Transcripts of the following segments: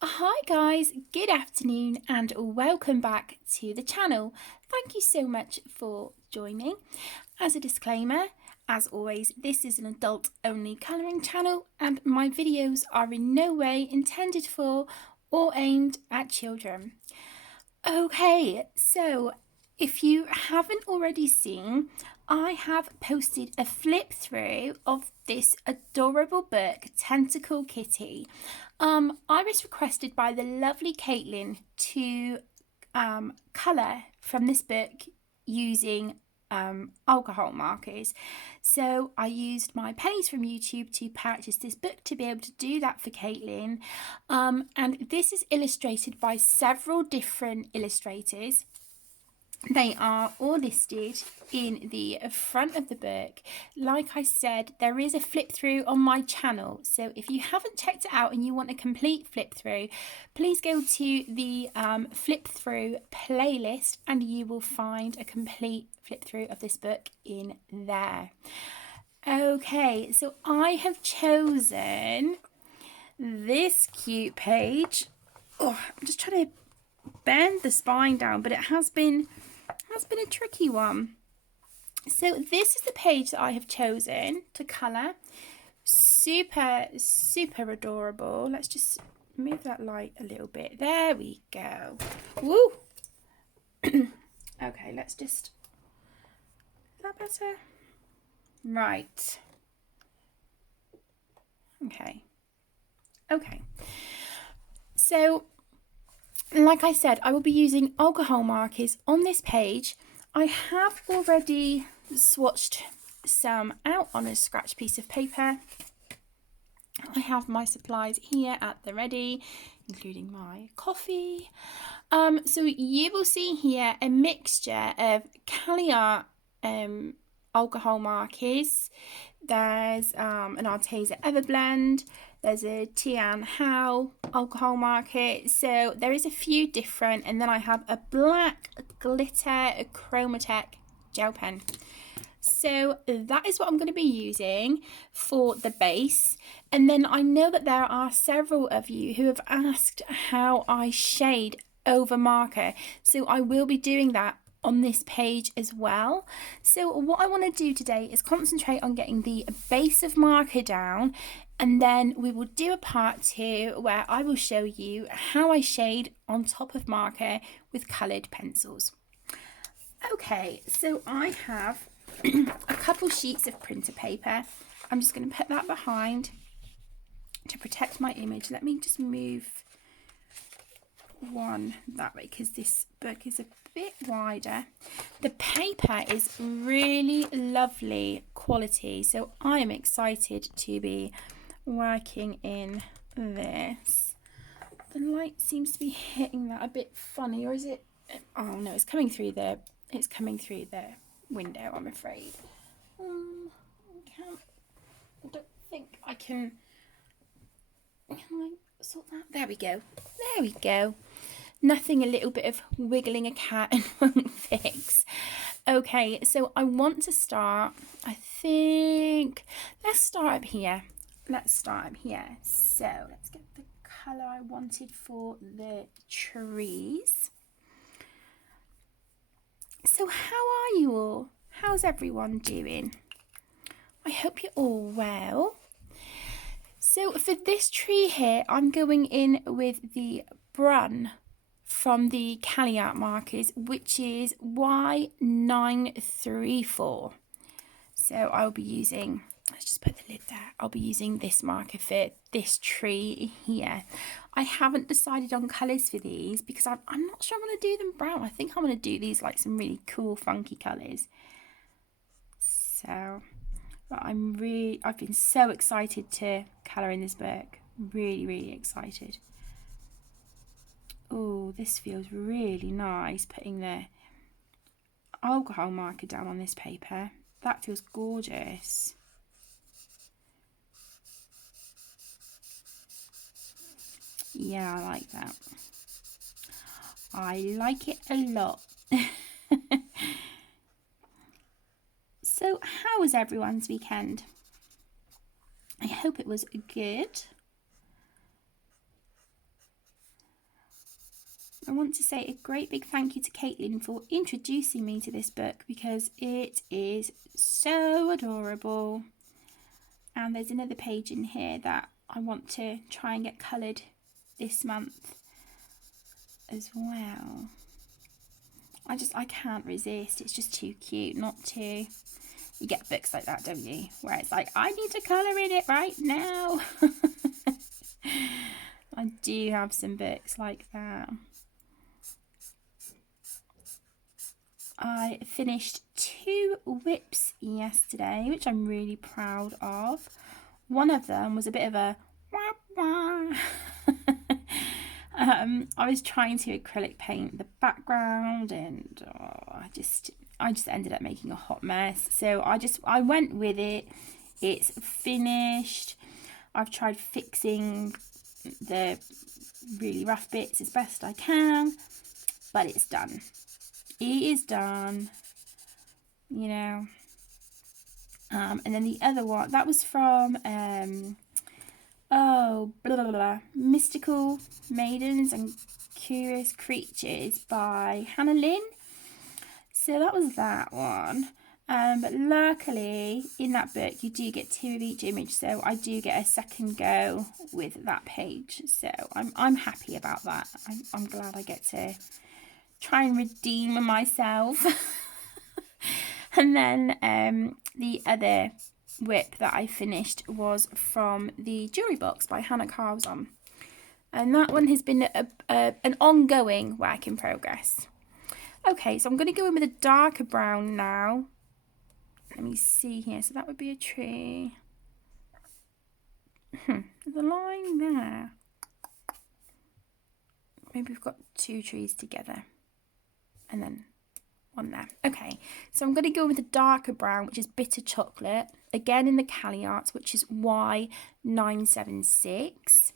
Hi guys, good afternoon and welcome back to the channel. Thank you so much for joining. As a disclaimer, as always, this is an adult only colouring channel and my videos are in no way intended for or aimed at children. Okay, so if you haven't already seen, I have posted a flip through of this adorable book, Tentacle Kitty. I was requested by the lovely Caitlin to colour from this book using alcohol markers. So I used my pennies from YouTube to purchase this book to be able to do that for Caitlin. And this is illustrated by several different illustrators. They are all listed in the front of the book. Like I said, there is a flip through on my channel. So if you haven't checked it out and you want a complete flip through, please go to the flip through playlist and you will find a complete flip through of this book in there. Okay, so I have chosen this cute page. Oh, I'm just trying to bend the spine down, but it has been a tricky one. So this is the page that I have chosen to colour. Super adorable. Let's just move that light a little bit. There we go. Woo! Okay, let's just... Is that better? Right. Okay. So, like I said, I will be using alcohol markers on this page. I have already swatched some out on a scratch piece of paper. I have my supplies here at the ready, including my coffee. So you will see here a mixture of Caliart alcohol markers. There's an Arteza Everblend. There's a Tian Hao alcohol marker. So there is a few different, and then I have a black glitter Chromatech gel pen. So that is what I'm going to be using for the base. And then I know that there are several of you who have asked how I shade over marker. So I will be doing that on this page as well. So what I want to do today is concentrate on getting the base of marker down, and then we will do a part 2 where I will show you how I shade on top of marker with coloured pencils. Okay, so I have a couple sheets of printer paper. I'm just going to put that behind to protect my image. Let me just move one that way because this book is a bit wider. The paper is really lovely quality, so I am excited to be working in this. The light seems to be hitting that a bit funny, or is it? Oh no, it's coming through the window, I'm afraid. I don't think I can I sort that? There we go. Nothing a little bit of wiggling a cat and won't fix. Okay, so I want to start, let's start up here. So let's get the colour I wanted for the trees. So how are you all? How's everyone doing? I hope you're all well. So for this tree here, I'm going in with the Brun from the Caliart markers, which is Y934. So I'll be using, let's just put the lid there. I'll be using this marker for this tree here. I haven't decided on colours for these because I'm not sure I'm going to do them brown. I think I'm going to do these like some really cool funky colours. So, but I've been so excited to colour in this book. Really excited. Oh, this feels really nice, putting the alcohol marker down on this paper. That feels gorgeous. Yeah, I like that. I like it a lot. So, how was everyone's weekend? I hope it was good. I want to say a great big thank you to Caitlin for introducing me to this book because it is so adorable. And there's another page in here that I want to try and get coloured this month as well. I can't resist. It's just too cute not to. You get books like that, don't you? Where it's like, I need to colour in it right now. I do have some books like that. I finished 2 whips yesterday, which I'm really proud of. One of them was a bit of a wah, wah. I was trying to acrylic paint the background, and I just ended up making a hot mess. So I went with it. It's finished. I've tried fixing the really rough bits as best I can, but it's done. It is done, you know. And then the other one, that was from Mystical Maidens and Curious Creatures by Hannah Lynn. So that was that one. But luckily in that book you do get 2 of each image, so I do get a second go with that page. So I'm happy about that. I'm glad I get to try and redeem myself. And then the other whip that I finished was from the Jewelry Box by Hannah Carlson, and that one has been an ongoing work in progress. Okay, so I'm going to go in with a darker brown now. Let me see here. So that would be a tree. There's a line there. Maybe we've got 2 trees together and then one there. Okay, so I'm going to go with a darker brown, which is Bitter Chocolate, again in the Cali Arts, which is Y976.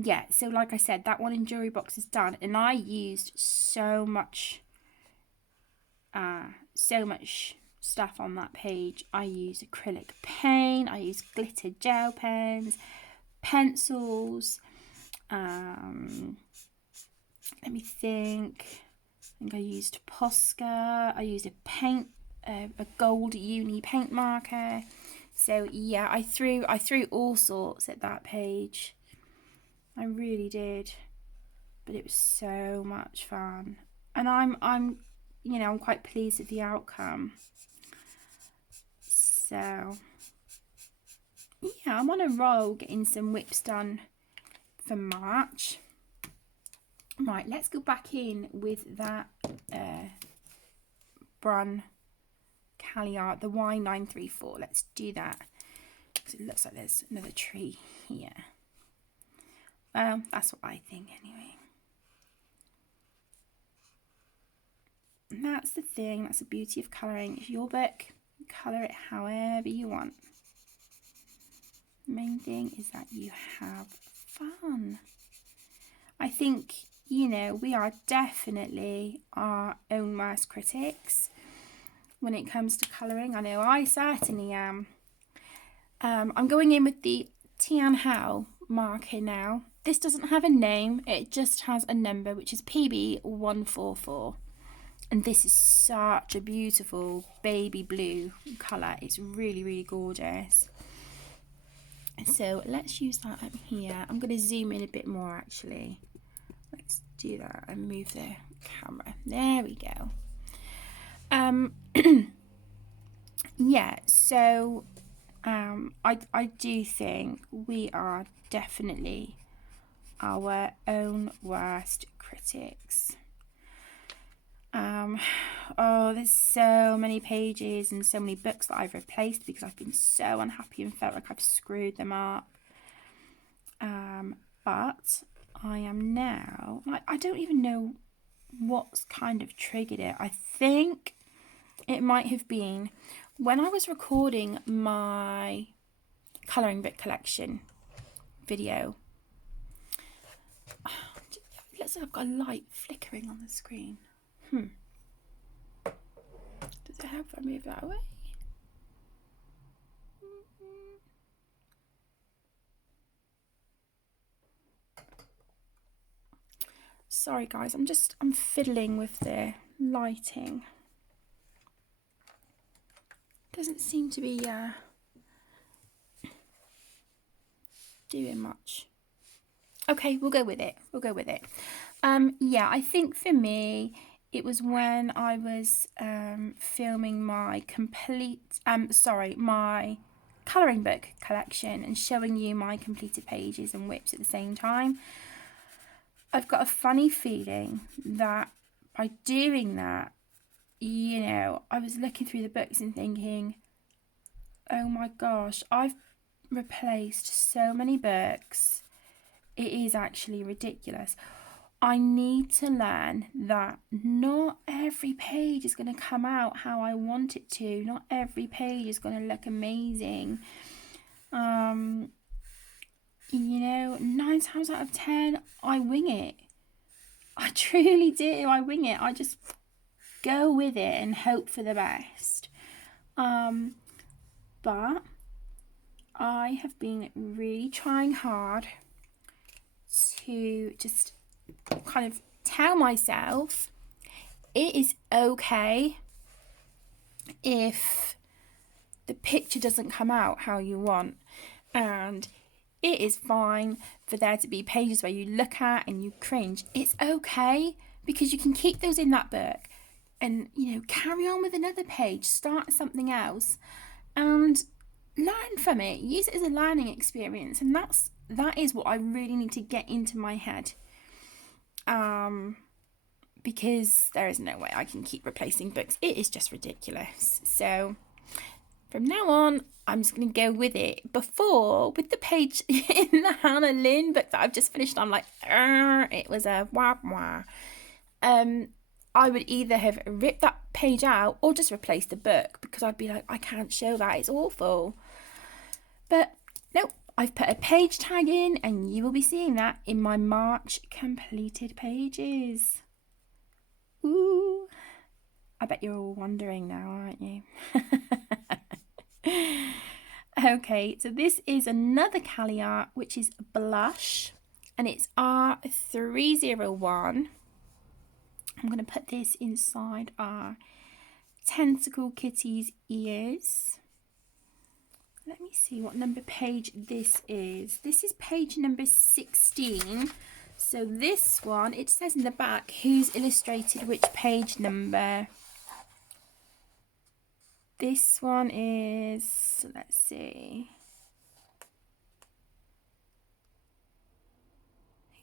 Yeah, so like I said, that one in Jewelry Box is done, and I used so much stuff on that page. I used acrylic paint, I used glitter gel pens, pencils, let me think. I think I used Posca. I used a gold uni paint marker. So yeah, I threw all sorts at that page. I really did. But it was so much fun. And I'm quite pleased with the outcome. So yeah, I'm on a roll getting some whips done for March. Right, let's go back in with that Brun Cali Art, the Y934. Let's do that. Because it looks like there's another tree here. That's what I think anyway. And that's the thing, that's the beauty of colouring. It's your book, colour it however you want. The main thing is that you have fun. I think, we are definitely our own worst critics when it comes to colouring. I know I certainly am. I'm going in with the Tian Hao marker now. This doesn't have a name, it just has a number, which is PB144. And this is such a beautiful baby blue colour. It's really, really gorgeous. So let's use that up here. I'm going to zoom in a bit more actually. Let's do that and move the camera. There we go. Yeah, so I do think we are definitely our own worst critics. Oh, there's so many pages and so many books that I've replaced because I've been so unhappy and felt like I've screwed them up. But I am now, I don't even know what's kind of triggered it. I think it might have been when I was recording my colouring book collection video. Looks like I've got a light flickering on the screen. Does it help if I move that away? Sorry guys, I'm fiddling with the lighting. Doesn't seem to be doing much. Okay, we'll go with it. Yeah, I think for me, it was when I was filming my my colouring book collection and showing you my completed pages and whips at the same time. I've got a funny feeling that by doing that, you know, I was looking through the books and thinking, oh my gosh, I've replaced so many books. It is actually ridiculous. I need to learn that not every page is going to come out how I want it to. Not every page is going to look amazing. You know, 9 times out of 10, I wing it. I truly do. I wing it. I just go with it and hope for the best. But I have been really trying hard to just kind of tell myself it is okay if the picture doesn't come out how you want, and it is fine for there to be pages where you look at and you cringe. It's okay, because you can keep those in that book and, you know, carry on with another page, start something else and learn from it. Use it as a learning experience, and that is what I really need to get into my head. Because there is no way I can keep replacing books. It is just ridiculous. So from now on, I'm just going to go with it. Before, with the page in the Hannah Lynn book that I've just finished, I'm like, it was a wah wah. I would either have ripped that page out or just replaced the book, because I'd be like, I can't show that, it's awful. But no, I've put a page tag in, and you will be seeing that in my March completed pages. Ooh, I bet you're all wondering now, aren't you? Okay, so this is another Cali art, which is Blush, and it's R301. I'm going to put this inside our Tentacle Kitty's ears. Let me see what number page this is. This is page number 16. So this one, it says in the back who's illustrated which page number. This one is, let's see.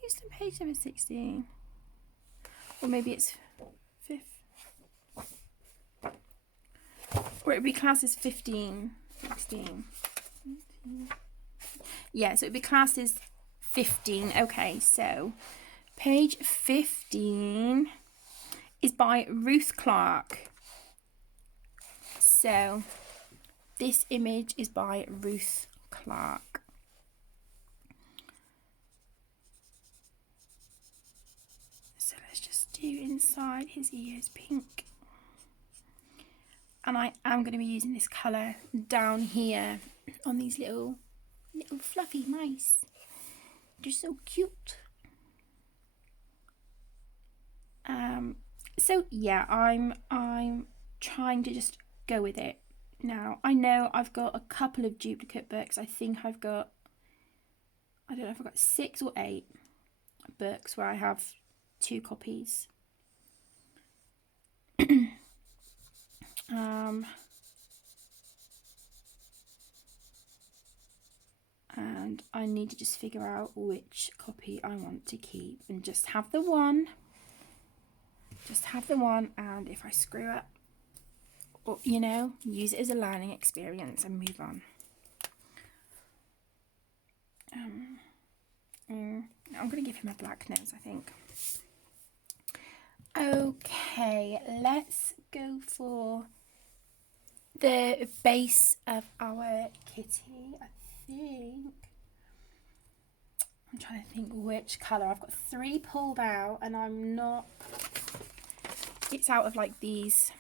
Who's the page number 16? Or maybe it's 5th. Or it would be classed as 15. 16. Yeah, so it would be classed as 15. Okay, so page 15 is by Ruth Clark. So this image is by Ruth Clark. So let's just do inside his ears pink. And I am going to be using this colour down here on these little fluffy mice. They're so cute. So yeah, I'm trying to just go with it. Now, I know I've got a couple of duplicate books. I think I've got, I don't know if I've got 6 or 8 books where I have 2 copies. And I need to just figure out which copy I want to keep and just have the one. And if I screw up, or, you know, use it as a learning experience and move on. I'm going to give him a black nose, I think. Okay, let's go for the base of our kitty. I think I'm trying to think which colour. I've got 3 pulled out, and I'm not, it's out of like these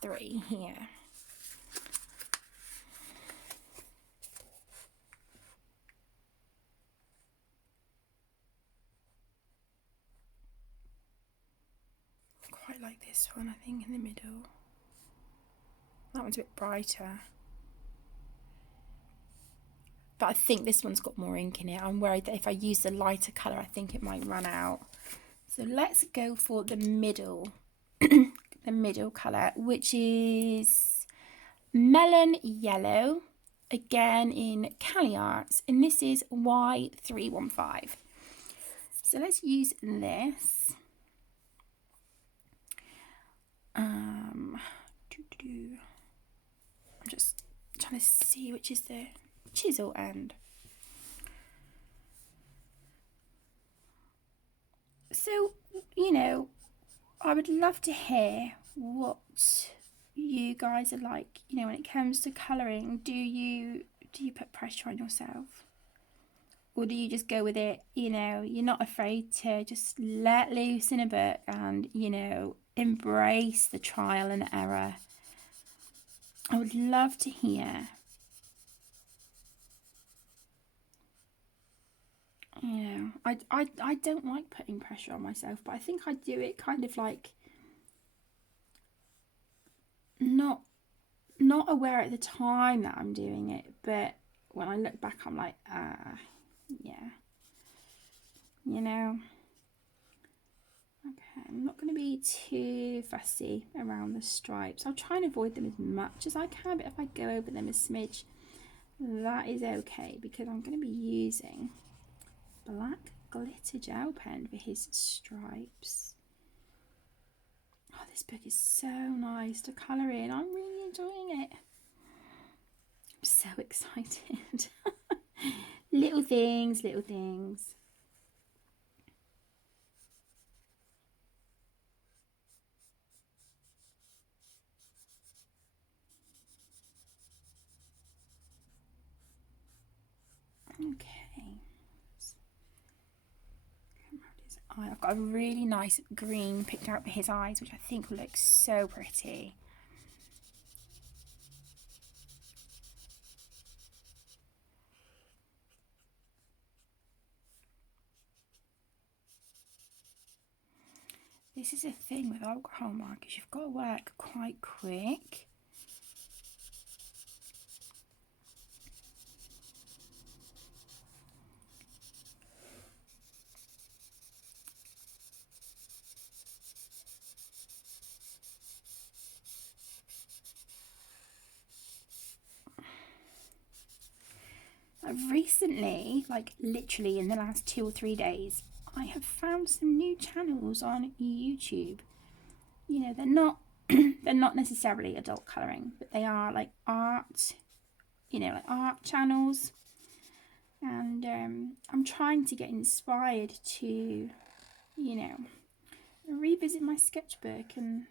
3 here. like this one, I think, in the middle. That one's a bit brighter. But I think this one's got more ink in it. I'm worried that if I use the lighter colour, I think it might run out. So let's go for the middle, the middle colour, which is Melon Yellow, again in Cali Arts, and this is Y315. So let's use this. I'm just trying to see which is the chisel end. So, you know, I would love to hear what you guys are like, you know, when it comes to colouring. Do you put pressure on yourself? Or do you just go with it, you know, you're not afraid to just let loose in a book and, you know, embrace the trial and error? I would love to hear. You know, I don't like putting pressure on myself, but I think I do it kind of like not aware at the time that I'm doing it, but when I look back I'm like, yeah, you know. Okay, I'm not going to be too fussy around the stripes. I'll try and avoid them as much as I can, but if I go over them a smidge, that is okay, because I'm going to be using black glitter gel pen for his stripes. Oh, this book is so nice to colour in. I'm really enjoying it. I'm so excited. Little things, little things. Okay. I've got a really nice green picked out for his eyes, which I think will look so pretty. This is a thing with alcohol markers, you've got to work quite quick. I've recently, like literally in the last 2 or 3 days, I have found some new channels on YouTube. You know, they're not they're not necessarily adult colouring, but they are like art, you know, like art channels. And I'm trying to get inspired to, you know, revisit my sketchbook and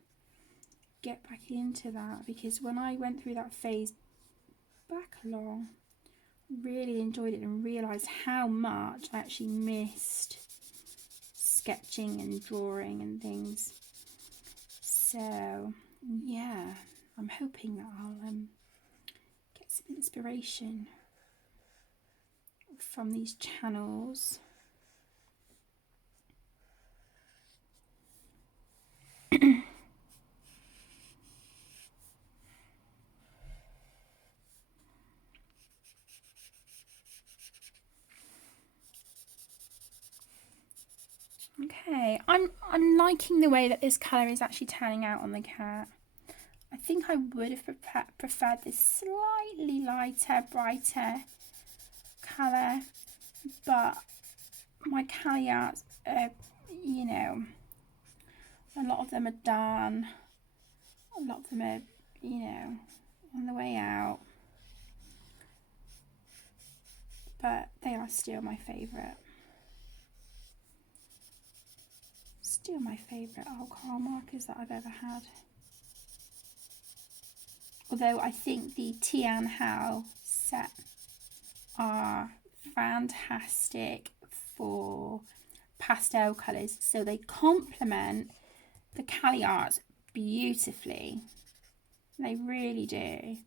get back into that, because when I went through that phase back along, really enjoyed it and realised how much I actually missed sketching and drawing and things. So yeah, I'm hoping that I'll get some inspiration from these channels. Okay, I'm liking the way that this colour is actually turning out on the cat. I think I would have preferred this slightly lighter, brighter colour, but my Cali Arts, you know, a lot of them are done. A lot of them are, you know, on the way out. But they are still my favourite. Still my favourite alcohol markers that I've ever had. Although I think the Tian Hao set are fantastic for pastel colours. So they complement the Cali Arts beautifully. They really do.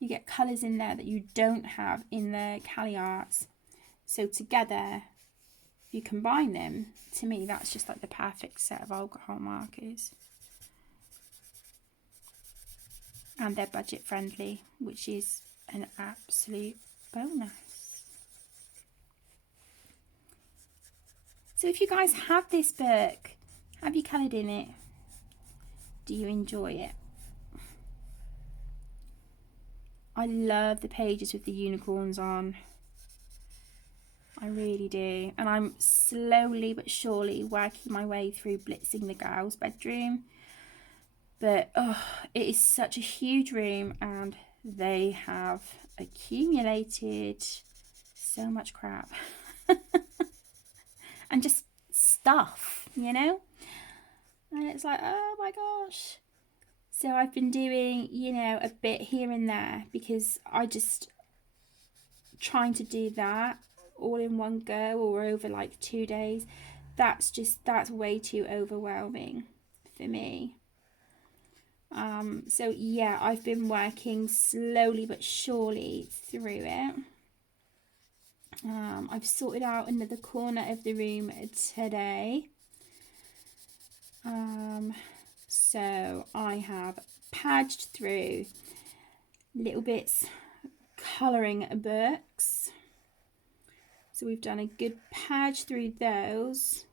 You get colours in there that you don't have in the Cali Arts. So together, if you combine them, to me that's just like the perfect set of alcohol markers. and they're budget friendly, which is an absolute bonus. So if you guys have this book, have you coloured in it? Do you enjoy it? I love the pages with the unicorns on. I really do. And I'm slowly but surely working my way through blitzing the girls' bedroom. But oh, it is such a huge room and they have accumulated so much crap. And just stuff, you know? And it's like, oh my gosh. So I've been doing, you know, a bit here and there because I just trying to do that all in one go or over like 2 days. That's way too overwhelming for me. So yeah, I've been working slowly but surely through it. I've sorted out another corner of the room today. So I have paged through little bits colouring books. So we've done a good page through those.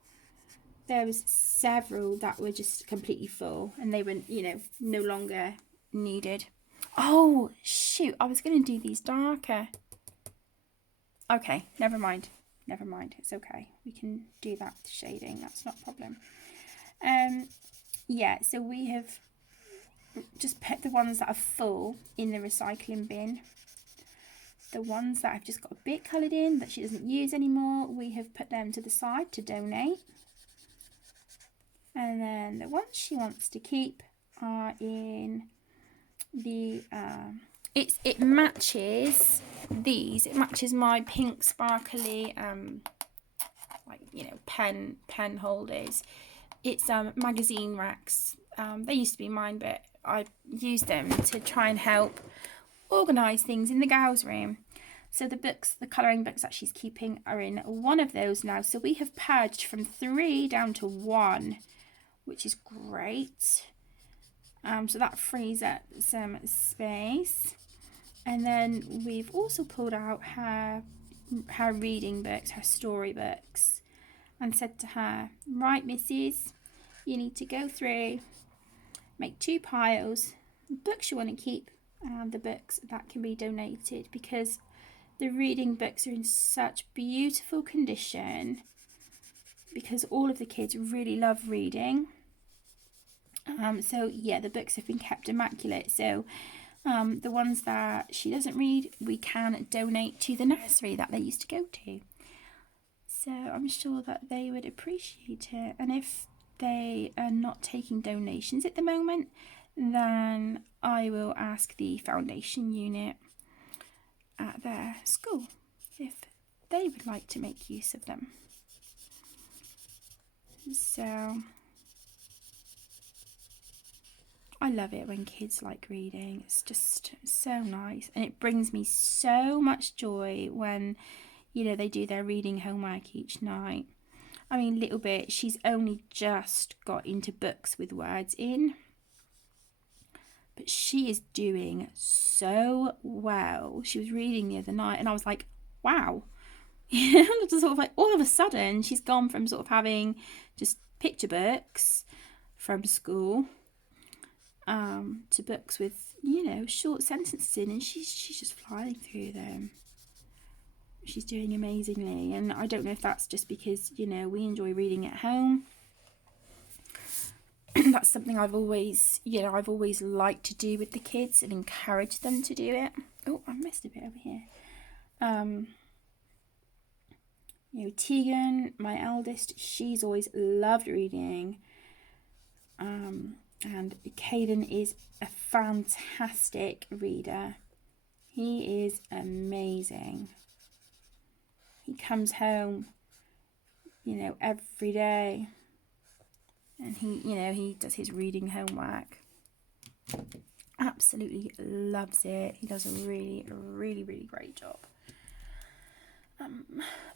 There was several that were just completely full and they were, you know, no longer needed. Oh, shoot. I was going to do these darker. Okay, never mind. Never mind. It's okay. We can do that shading. That's not a problem. Yeah, so we have just put the ones that are full in the recycling bin. The ones that I've just got a bit coloured in that she doesn't use anymore, we have put them to the side to donate. And then the ones she wants to keep are in the it matches these. It matches my pink sparkly like, you know, pen holders. It's magazine racks. They used to be mine, but I used them to try and help organise things in the girls' room. So the books, the colouring books that she's keeping are in one of those now. So we have purged from 3 down to 1, which is great. So that frees up some space. And then we've also pulled out her reading books, her story books, and said to her, right, missus, you need to go through, make 2 piles, the books you want to keep and the books that can be donated, because the reading books are in such beautiful condition because all of the kids really love reading. So yeah, the books have been kept immaculate. So the ones that she doesn't read, we can donate to the nursery that they used to go to. So I'm sure that they would appreciate it. And if they are not taking donations at the moment, then I will ask the foundation unit at their school if they would like to make use of them. So I love it when kids like reading. It's just so nice, and it brings me so much joy when, you know, they do their reading homework each night. I mean, little bit, she's only just got into books with words in, but she is doing so well. She was reading the other night and I was like, wow. You know, sort of like all of a sudden she's gone from sort of having just picture books from school to books with, you know, short sentences in, and she's just flying through them. She's doing amazingly, and I don't know if that's just because, you know, we enjoy reading at home. That's something I've always liked to do with the kids and encourage them to do it. Oh, I missed a bit over here. You know, Tegan, my eldest, she's always loved reading. And Caden is a fantastic reader. He is amazing. He comes home, you know, every day. And he does his reading homework. Absolutely loves it. He does a really, really, really great job.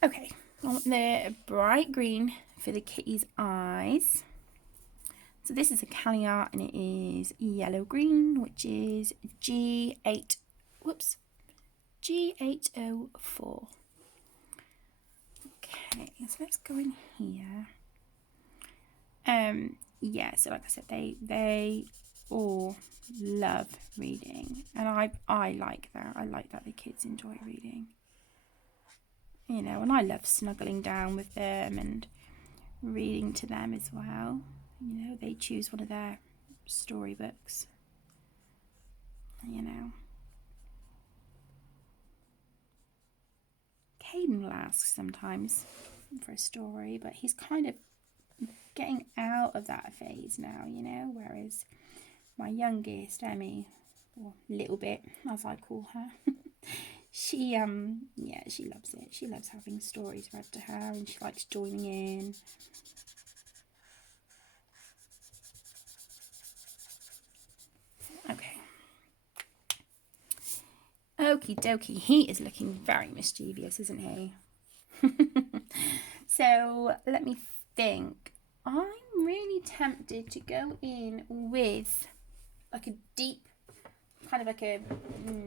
Okay, I want the bright green for the kitty's eyes. So this is a Cali art and it is yellow green, which is G804. Okay, so let's go in here. Yeah, so like I said, they all love reading, and I like that. I like that the kids enjoy reading. You know, and I love snuggling down with them and reading to them as well. You know, they choose one of their storybooks. You know, Caden will ask sometimes for a story, but he's kind of getting out of that phase now, you know, whereas my youngest, Emmy, or Little Bit, as I call her, she loves it. She loves having stories read to her, and she likes joining in. Okay. Okie dokie, he is looking very mischievous, isn't he? So let me think. I'm really tempted to go in with like a deep, kind of like a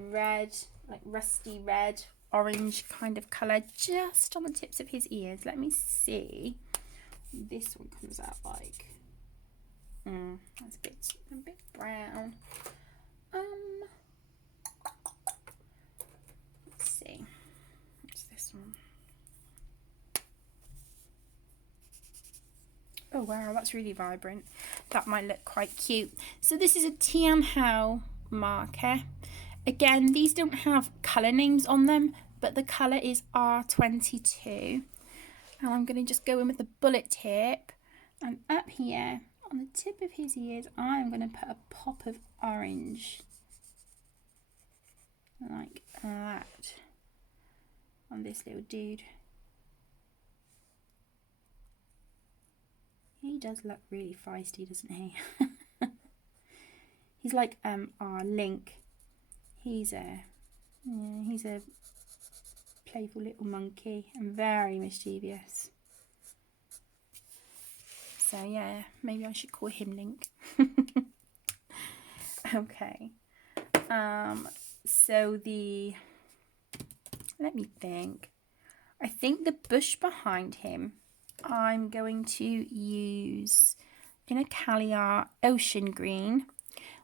red, like rusty red, orange kind of colour just on the tips of his ears. Let me see. This one comes out like, that's a bit brown. Let's see. What's this one? Oh wow, that's really vibrant. That might look quite cute. So this is a Tian Hao marker. Again, these don't have colour names on them, but the colour is R22. And I'm going to just go in with a bullet tip, and up here on the tip of his ears I'm going to put a pop of orange like that on this little dude. He does look really feisty, doesn't he? He's like our Link. He's a playful little monkey and very mischievous. So yeah, maybe I should call him Link. Okay. So let me think. I think the bush behind him, I'm going to use in a Cali art ocean green,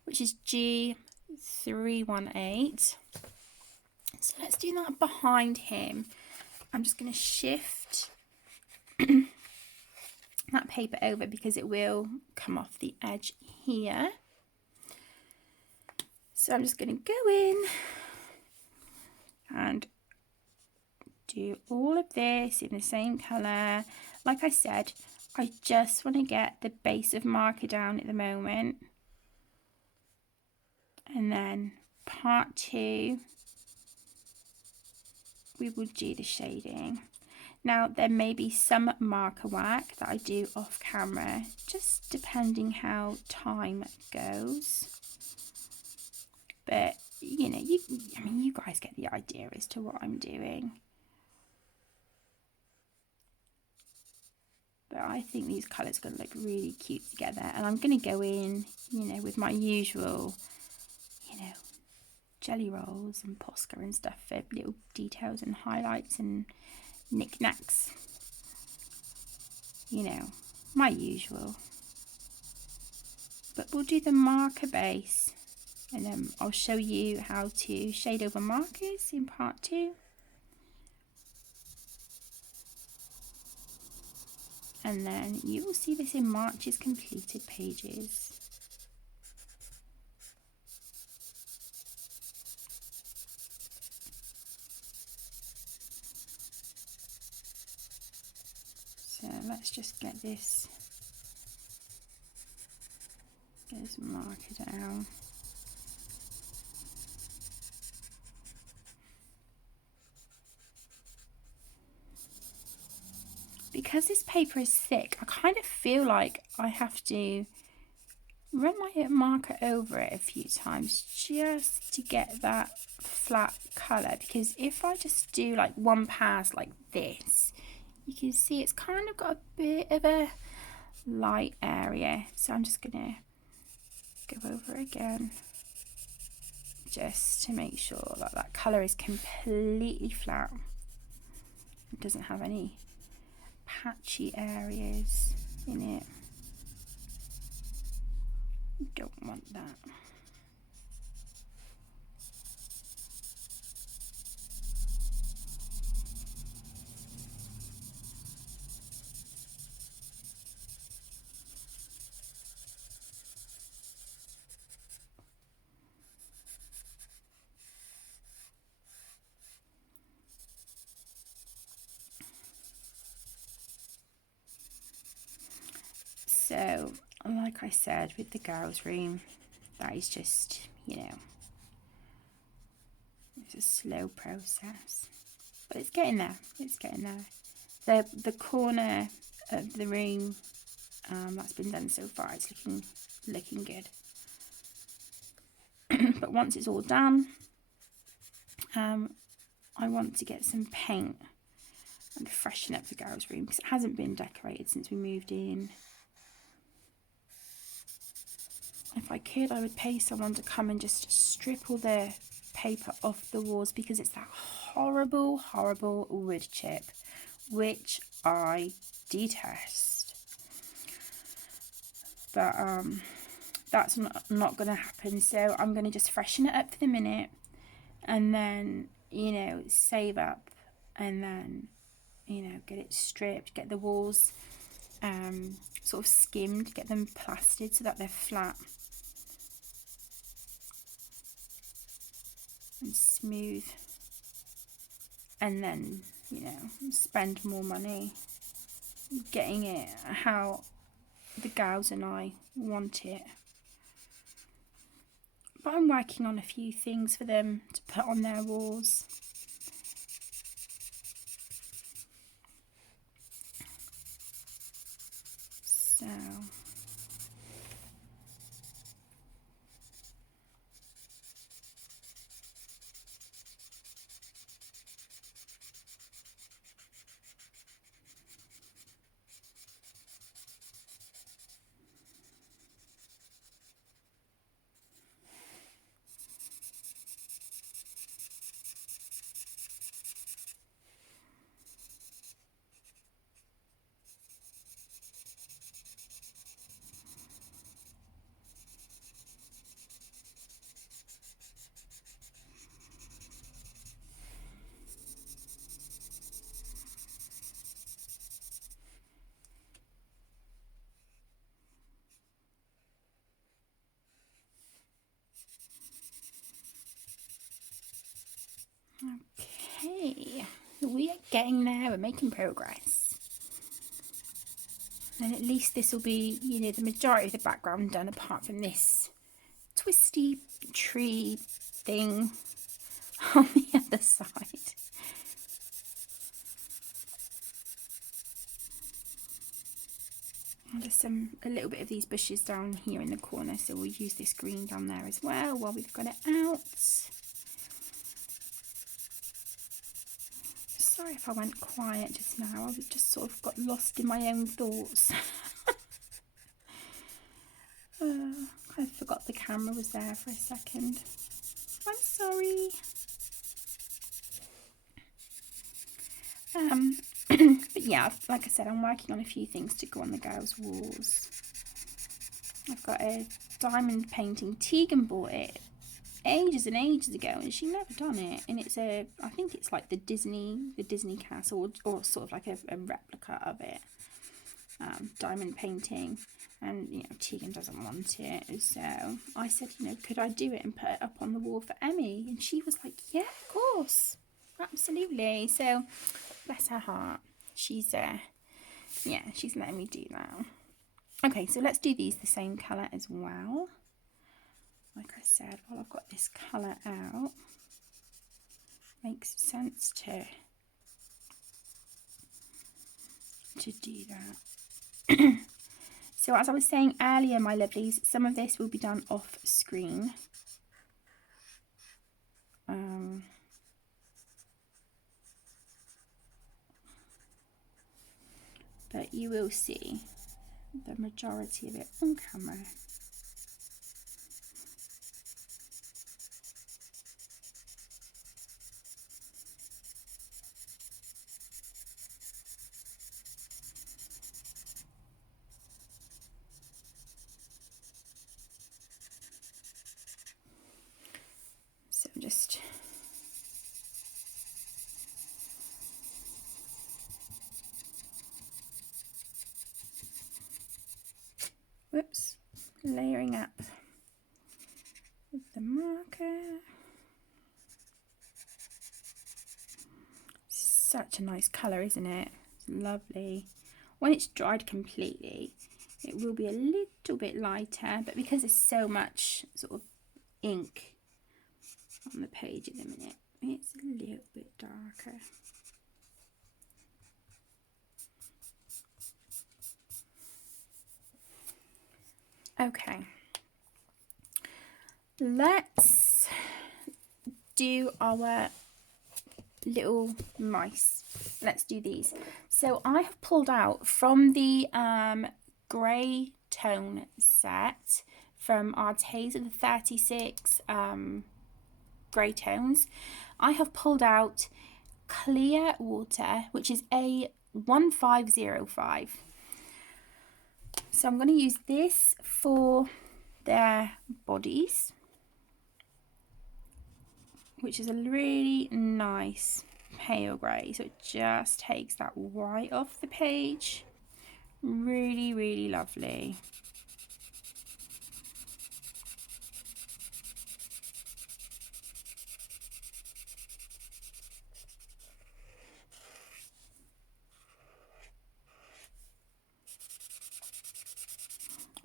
which is G318. So let's do that behind him. I'm just going to shift that paper over because it will come off the edge here. So I'm just going to go in and do all of this in the same colour. Like I said, I just want to get the base of marker down at the moment. And then part 2, we will do the shading. Now, there may be some marker work that I do off camera, just depending how time goes. But, you know, you guys get the idea as to what I'm doing. But I think these colours are going to look really cute together. And I'm going to go in, you know, with my usual, you know, jelly rolls and Posca and stuff for little details and highlights and knickknacks. You know, my usual. But we'll do the marker base, and then I'll show you how to shade over markers in part 2. And then you will see this in March's completed pages. So let's just get this marker down. Because this paper is thick, I kind of feel like I have to run my marker over it a few times just to get that flat colour, because if I just do like one pass like this, you can see it's kind of got a bit of a light area. So I'm just gonna go over again just to make sure that that colour is completely flat. It doesn't have any patchy areas in it. Don't want that. So, like I said, with the girls' room, that is just, you know, it's a slow process, but it's getting there. It's getting there. The corner of the room that's been done so far, it's looking good. But once it's all done, I want to get some paint and freshen up the girls' room because it hasn't been decorated since we moved in. If I could, I would pay someone to come and just strip all the paper off the walls because it's that horrible, horrible wood chip, which I detest. But that's not going to happen. So I'm going to just freshen it up for the minute and then, you know, save up and then, you know, get it stripped, get the walls sort of skimmed, get them plastered so that they're flat and smooth, and then, you know, spend more money getting it how the gals and I want it. But I'm working on a few things for them to put on their walls. So okay, we are getting there, we're making progress. And at least this will be, you know, the majority of the background done apart from this twisty tree thing on the other side. And there's a little bit of these bushes down here in the corner, so we'll use this green down there as well while we've got it out. Sorry if I went quiet just now, I just sort of got lost in my own thoughts. I forgot the camera was there for a second. I'm sorry. But yeah, like I said, I'm working on a few things to go on the girls' walls. I've got a diamond painting. Tegan bought it ages and ages ago, and she never done it. And it's I think it's like the Disney castle, or sort of like a replica of it. Diamond painting, and you know, Tegan doesn't want it, so I said, you know, could I do it and put it up on the wall for Emmy? And she was like, yeah, of course, absolutely. So bless her heart, she's yeah, she's letting me do that. Okay, so let's do these the same colour as well. Like I said, while I've got this colour out, makes sense to do that. So as I was saying earlier, my lovelies, some of this will be done off screen. But you will see the majority of it on camera. So I'm just layering up with the marker. Such a nice colour, isn't it? It's lovely. When it's dried completely, it will be a little bit lighter, but because there's so much sort of ink on the page at the minute, it's a little bit darker. Okay, let's do our little mice. Let's do these. So I have pulled out from the grey tone set from Arteza, the 36 grey tones. I have pulled out Clear Water, which is a 1505. So I'm going to use this for their bodies, which is a really nice pale grey. So it just takes that white off the page. Really, really lovely.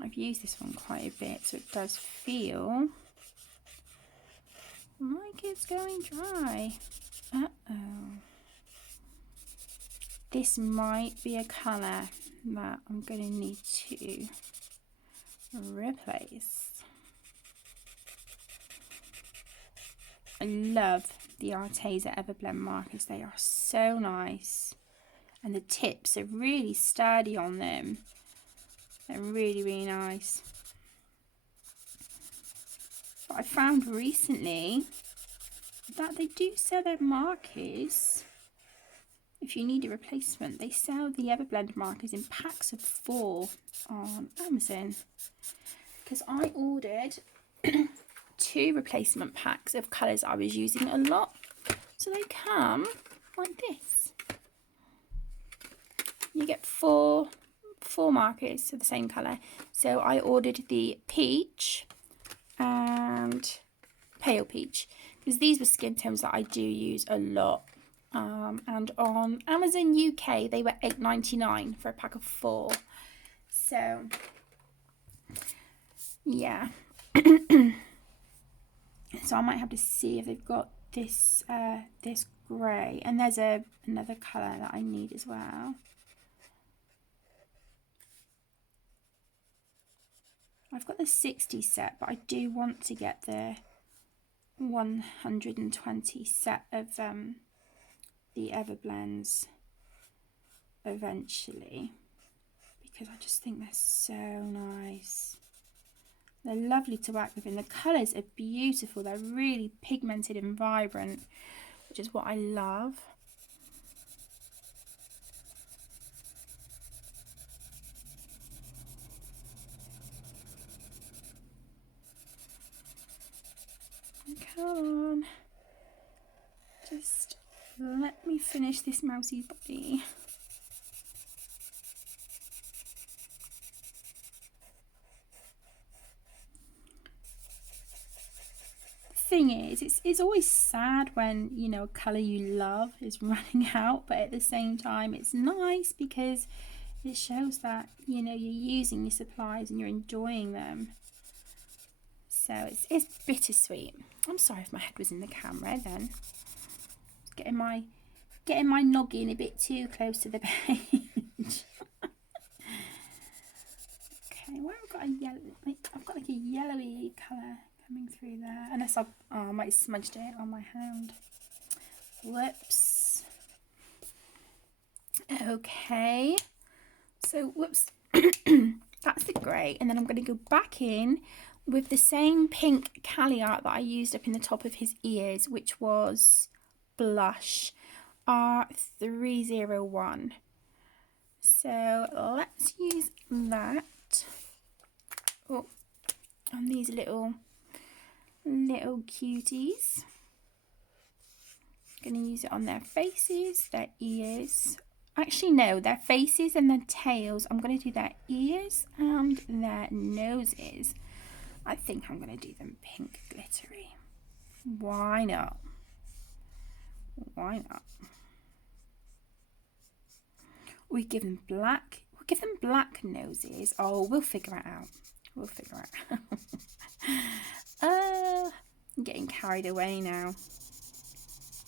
I've used this one quite a bit, so it does feel like it's going dry. Uh-oh. This might be a colour that I'm going to need to replace. I love the Arteza Everblend markers. They are so nice. And the tips are really sturdy on them. They're really, really nice. But I found recently that they do sell their markers. If you need a replacement, they sell the Everblend markers in packs of 4 on Amazon. Because I ordered 2 replacement packs of colours I was using a lot. So they come like this. You get 4 markers of the same colour. So I ordered the peach and pale peach, because these were skin tones that I do use a lot. And on Amazon UK they were £8.99 for a pack of 4. So yeah. So I might have to see if they've got this this grey, and there's another colour that I need as well. I've got the 60 set, but I do want to get the 120 set of the Everblends eventually, because I just think they're so nice. They're lovely to work with, and the colours are beautiful. They're really pigmented and vibrant, which is what I love. Come on. Just let me finish this mousey's body. Thing is, it's always sad when, you know, a colour you love is running out, but at the same time it's nice because it shows that, you know, you're using your supplies and you're enjoying them. So it's bittersweet. I'm sorry if my head was in the camera then. Getting my noggin a bit too close to the page. Okay, where I've got a yellow, I've got like a yellowy colour coming through there, unless I might have smudged it on my hand. Whoops. Okay, so whoops, That's the grey, and then I'm going to go back in with the same pink Cali art that I used up in the top of his ears, which was blush R301. So let's use that. Oh, on these little cuties. Going to use it on their faces, their ears. Actually, no, their faces and their tails. I'm going to do their ears and their noses. I think I'm going to do them pink glittery. Why not? Why not? We give them black. We'll give them black noses. Oh, we'll figure it out. We'll figure it out. I'm getting carried away now.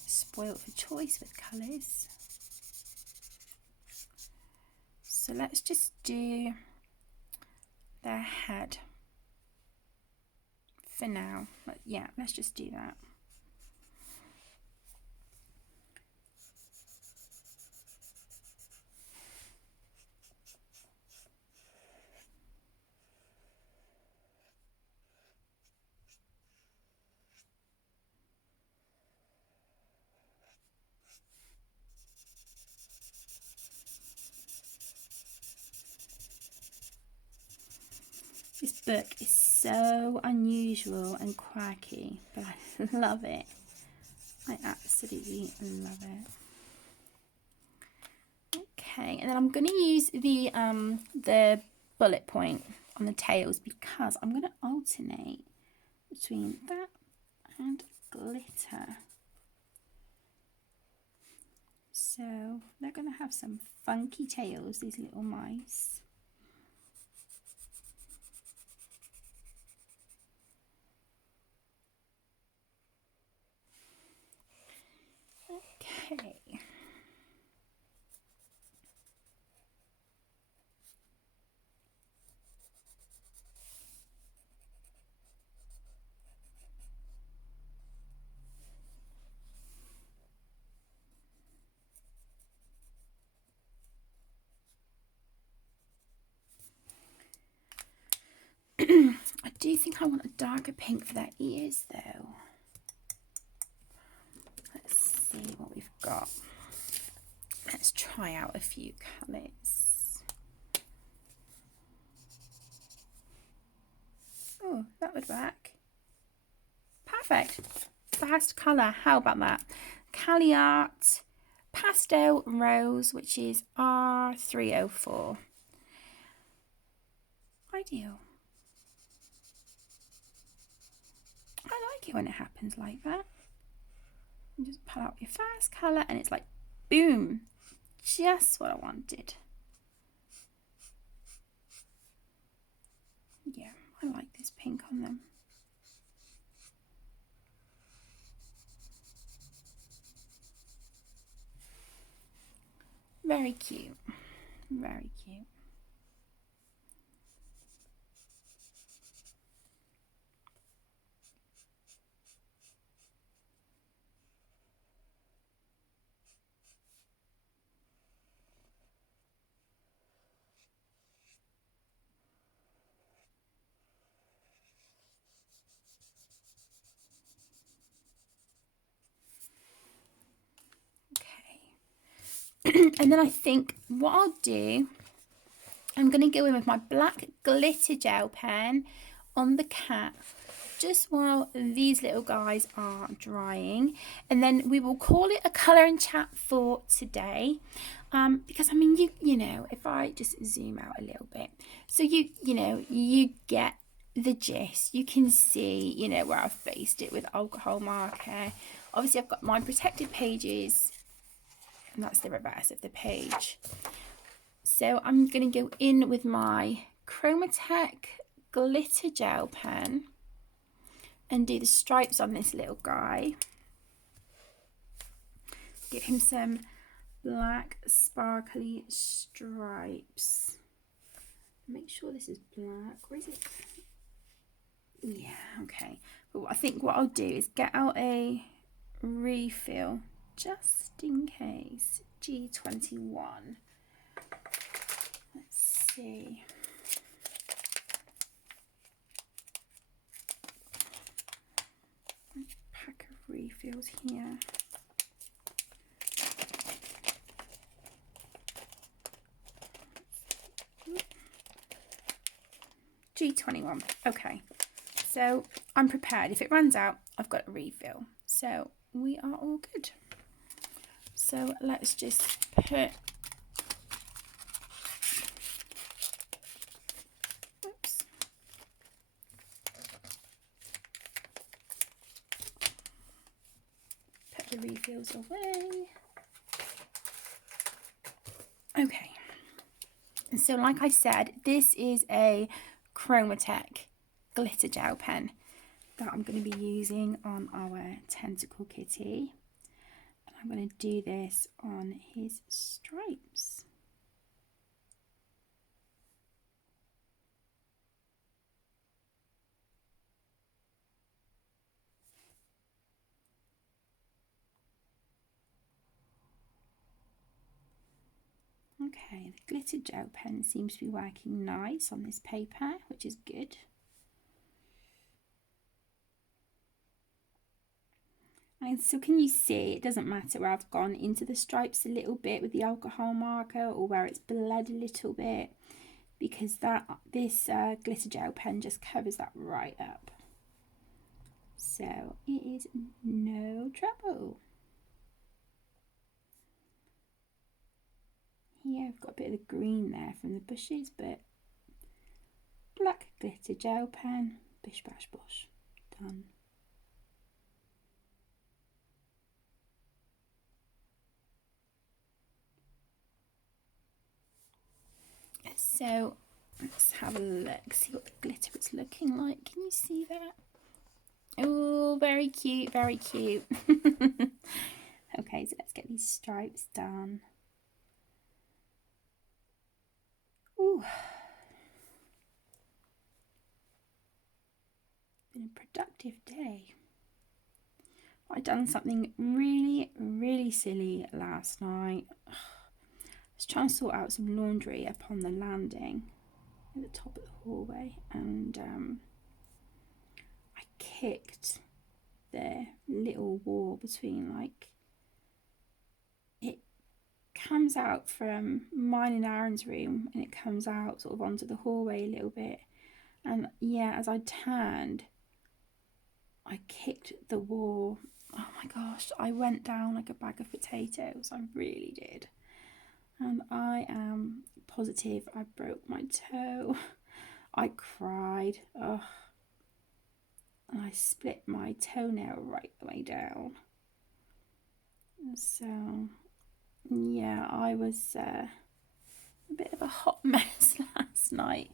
Spoiled for choice with colours. So let's just do their head for now. But yeah, let's just do that. This book is so unusual and quirky, but I love it. I absolutely love it. Okay, and then I'm going to use the bullet point on the tails because I'm going to alternate between that and glitter. So they're going to have some funky tails, these little mice. Okay. I do think I want a darker pink for their ears though. Let's see what we've got. Let's try out a few colours. Oh, that would work. Perfect. First colour, how about that? Cali Art Pastel Rose, which is R304. Ideal. I like it when it happens like that. You just pull out your first colour and it's like, boom, just what I wanted. Yeah, I like this pink on them. Very cute, very cute. And then I think what I'll do, I'm going to go in with my black glitter gel pen on the cat just while these little guys are drying, and then we will call it a colour and chat for today. Because I mean, you know, if I just zoom out a little bit, so you know, you get the gist. You can see, you know, where I've based it with alcohol marker. Obviously I've got my protected pages, and that's the reverse of the page. So I'm going to go in with my Chromatech glitter gel pen and do the stripes on this little guy. Give him some black sparkly stripes. Make sure this is black. Where is it? Yeah, okay. But I think what I'll do is get out a refill just in case. G21. Let's see. refills here. G21. Okay, so I'm prepared. If it runs out, I've got a refill. So we are all good. So let's just put, whoops. Put the refills away. Okay. And so like I said, this is a Chromatech glitter gel pen that I'm going to be using on our Tentacle kitty. And I'm going to do this on his stripes. Okay, the glitter gel pen seems to be working nice on this paper, which is good. And so can you see, it doesn't matter where I've gone into the stripes a little bit with the alcohol marker or where it's bled a little bit, because this glitter gel pen just covers that right up. So it is no trouble. Here I've got a bit of the green there from the bushes, but black glitter gel pen, bish bash bosh, done. So let's have a look, see what the glitter is looking like. Can you see that? Oh, very cute, very cute. Okay, so let's get these stripes done. Ooh. Been a productive day. I done something really silly last night. I was trying to sort out some laundry up on the landing at the top of the hallway, and I kicked the little wall between, like, it comes out from mine and Aaron's room and it comes out sort of onto the hallway a little bit, and yeah, as I turned I kicked the wall. Oh my gosh, I went down like a bag of potatoes. I really did. And I am positive I broke my toe. I cried. Oh. And I split my toenail right the way down. So, yeah, I was a bit of a hot mess last night.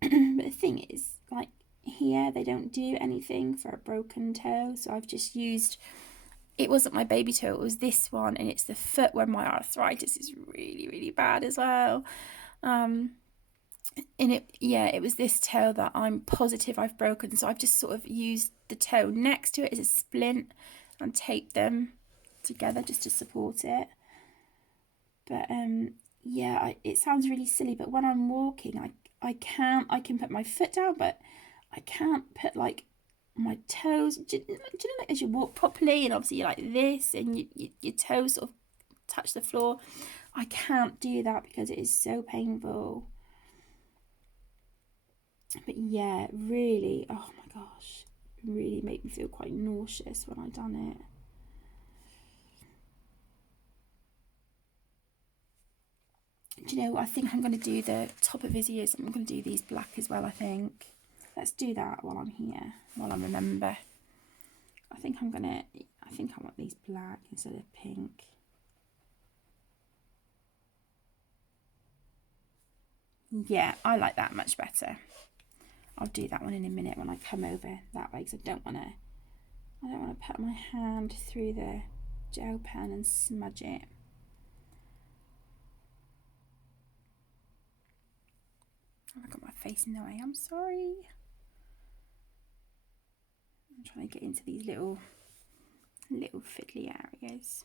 But the thing is, like, here they don't do anything for a broken toe, so I've just used, it wasn't my baby toe, it was this one, and it's the foot where my arthritis is really bad as well. And it was this toe that I'm positive I've broken, so I've just sort of used the toe next to it as a splint and taped them together just to support it. But yeah, it sounds really silly, but when I'm walking, I can put my foot down, but I can't put, like, my toes. Do you know, like, as you walk properly, and obviously you're like this, and your toes sort of touch the floor. I can't do that because it is so painful. But yeah, really, oh my gosh, it really made me feel quite nauseous when I done it. Do you know, I think I'm going to do the top of his ears. I'm going to do these black as well, I think. Let's do that while I'm here, while I remember. I think I want these black instead of pink. Yeah, I like that much better. I'll do that one in a minute when I come over that way, because I don't want to put my hand through the gel pen and smudge it. I got my face in the way, I'm sorry. I'm trying to get into these little fiddly areas.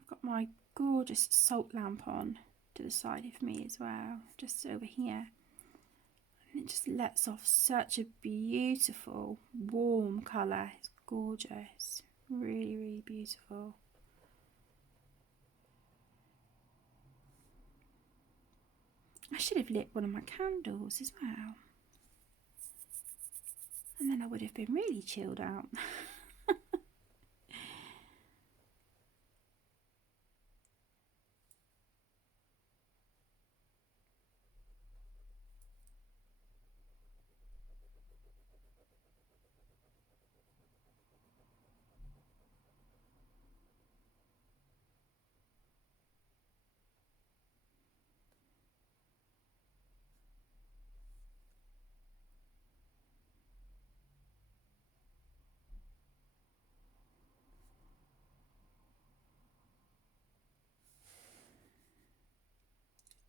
I've got my gorgeous salt lamp on to the side of me as well, just over here. And it just lets off such a beautiful warm colour. It's gorgeous, really, really beautiful. I should have lit one of my candles as well, and then I would have been really chilled out.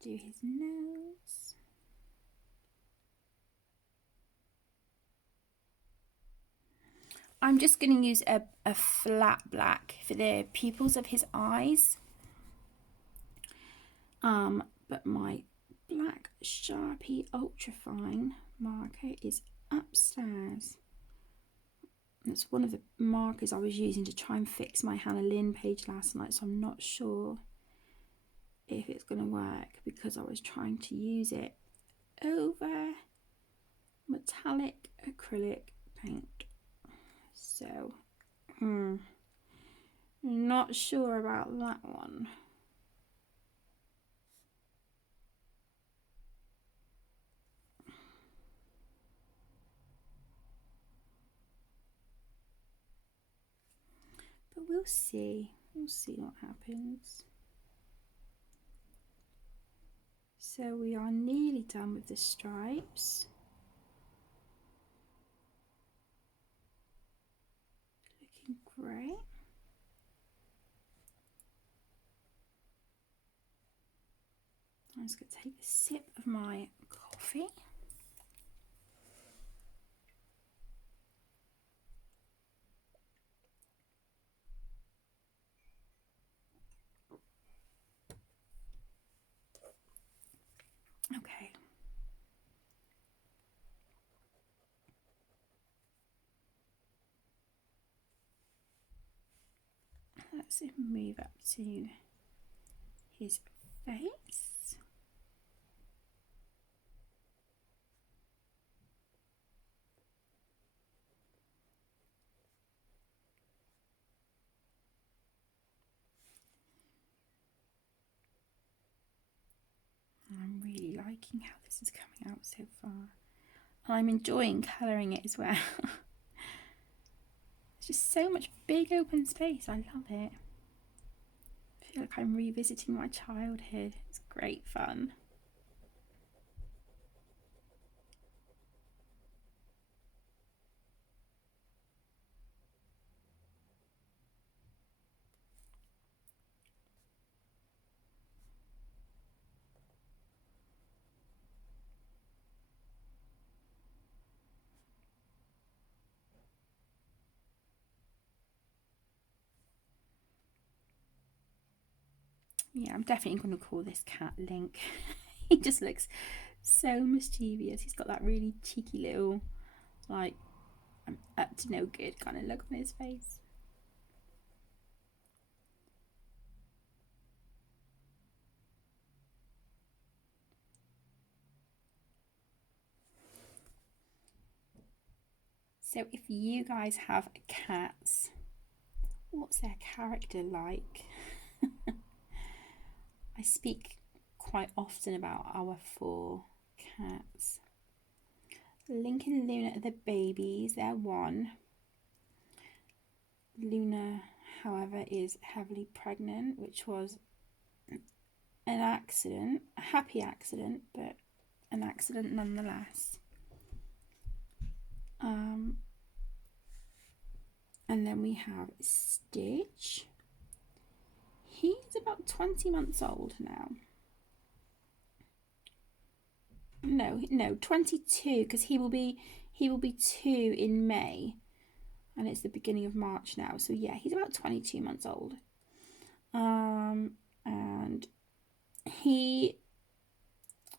Do his nose. I'm just going to use a flat black for the pupils of his eyes. But my black Sharpie Ultrafine marker is upstairs. It's one of the markers I was using to try and fix my Hannah Lynn page last night, so I'm not sure if it's going to work because I was trying to use it over metallic acrylic paint. So, not sure about that one. But we'll see. We'll see what happens. So we are nearly done with the stripes. Looking great. I'm just going to take a sip of my coffee. Okay. Let's move up to his face. I'm really liking how this is coming out so far. I'm enjoying colouring it as well. It's just so much big open space. I love it. I feel like I'm revisiting my childhood. It's great fun. Yeah, I'm definitely going to call this cat Link. He just looks so mischievous. He's got that really cheeky little, like, I'm up to no good kind of look on his face. So if you guys have cats, what's their character like? I speak quite often about our 4 cats. Link and Luna are the babies, they're 1. Luna, however, is heavily pregnant, which was an accident, a happy accident, but an accident nonetheless. And then we have Stitch. He's about 20 months old now. No, 22, because he will be 2 in May, and it's the beginning of March now. So yeah, he's about 22 months old. And he,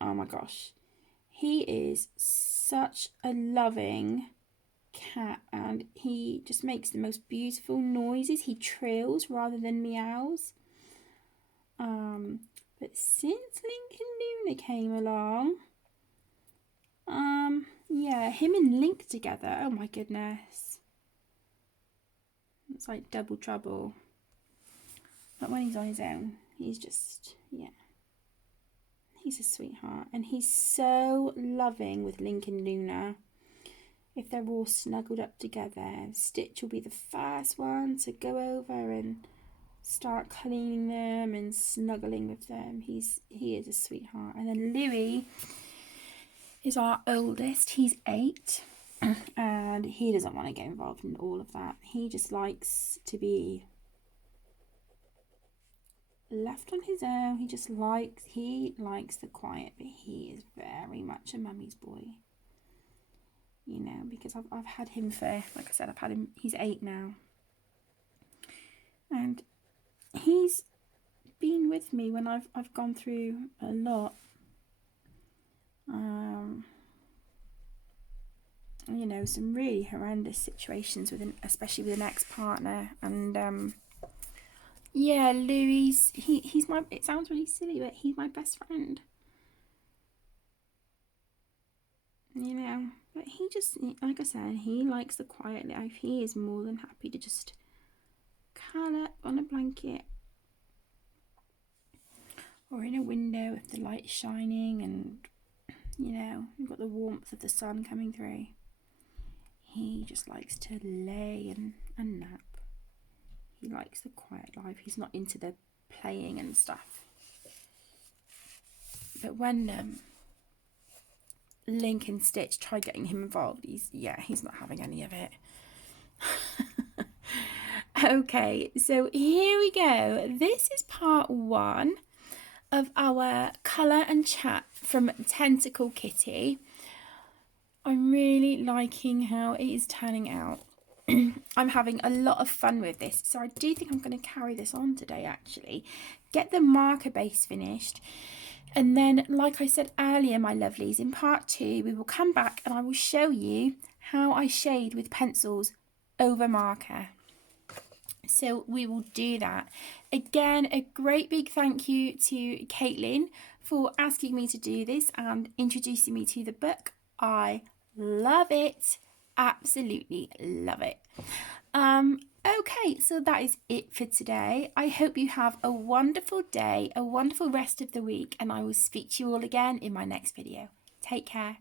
oh my gosh, He is such a loving cat, and he just makes the most beautiful noises. He trills rather than meows. But since Lincoln Luna came along, yeah, him and Link together, oh my goodness, it's like double trouble. But when he's on his own, he's just, yeah, he's a sweetheart. And he's so loving with Link and Luna. If they're all snuggled up together, Stitch will be the first one to go over and start cleaning them and snuggling with them. He is a sweetheart. And then Louis is our oldest. He's 8, and he doesn't want to get involved in all of that. He just likes to be left on his own. He likes the quiet, but he is very much a mummy's boy. You know, because I've had him for, like I said, I've had him, he's 8 now. And he's been with me when I've gone through a lot. You know, some really horrendous situations especially with an ex-partner. And yeah, Louis, he's my, it sounds really silly, but he's my best friend. You know, but he just, like I said, he likes the quiet life. He is more than happy to just curl up on a blanket or in a window if the light's shining and, you know, you've got the warmth of the sun coming through. He just likes to lay and nap. He likes the quiet life. He's not into the playing and stuff. But when Link and Stitch try getting him involved, he's not having any of it. Okay, so here we go. This is part 1 of our colour and chat from Tentacle Kitty. I'm really liking how it is turning out. I'm having a lot of fun with this, so I do think I'm going to carry this on today actually. Get the marker base finished, and then, like I said earlier, my lovelies, in part 2 we will come back and I will show you how I shade with pencils over marker. So we will do that. Again, a great big thank you to Caitlin for asking me to do this and introducing me to the book. I love it. Absolutely love it. Okay, so that is it for today. I hope you have a wonderful day, a wonderful rest of the week, and I will speak to you all again in my next video. Take care.